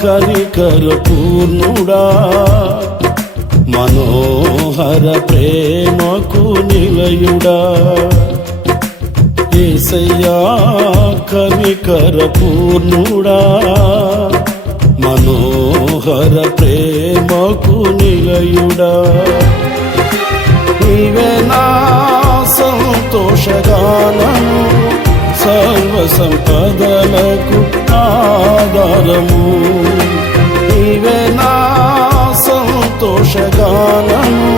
కనికర పూర్ణుడా మనోహర ప్రేమకు నిలయుడా యేసయ్యా కనికర పూర్ణుడా మనోహర ప్రేమకు నిలయుడా నీవే నా సంతోషగానము సర్వ సంపదలకు ఆధారము నీవే నా సంతోషగానము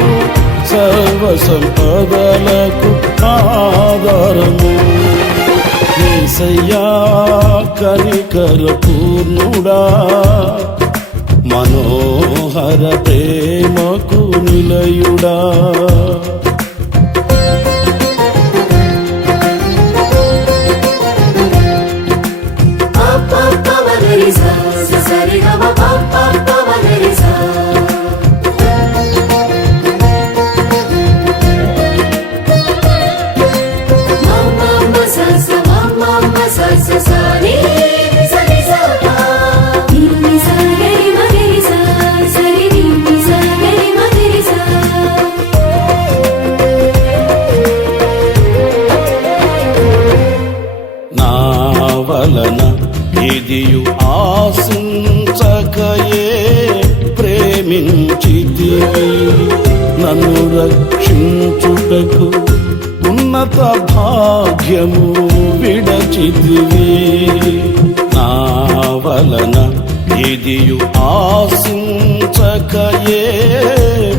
సర్వ సంపదలకు ఆధారము యేసయ్యా కనికర పూర్ణుడా మనోహర ప్రేమకు నిలయుడా వలన ఎదియు ఆశించకయే ప్రేమించితివి నన్ను రక్షించుటకు ఉన్నత భాగ్యము విడచితివి నా వలన ఎదియు ఆశించకయే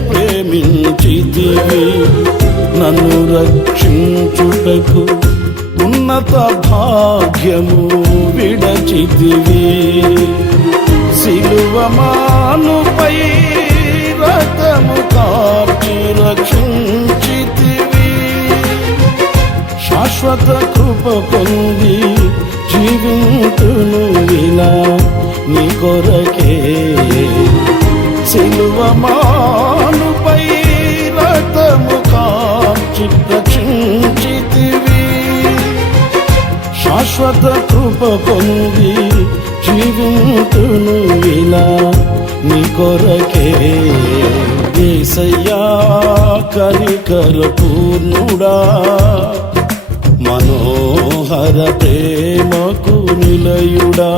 ప్రేమించితివి నన్ను రక్షించుటకు ఉన్నత భాగ్యము విడచితివి సిలువమానుపై రక్తము కార్చి రక్షించితివి శాశ్వత కృప పొంది జీవింతును ఇలా నీ కొరకే సిలువమానుపై రక్తము కార్చి రక్షించితివి శాశ్వత కృప పొంది జీవింతును ఇలా నీ కొరకే యేసయ్యా కనికర పూర్ణుడా మనోహర ప్రేమకు నిలయుడా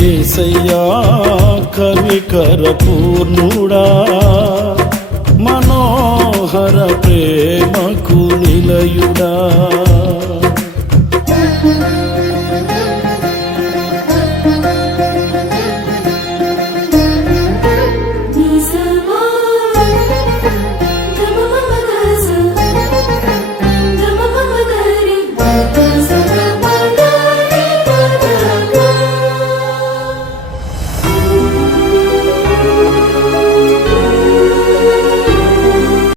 యేసయ్యా కనికర పూర్ణుడా మనోహర ప్రేమకు నిలయుడా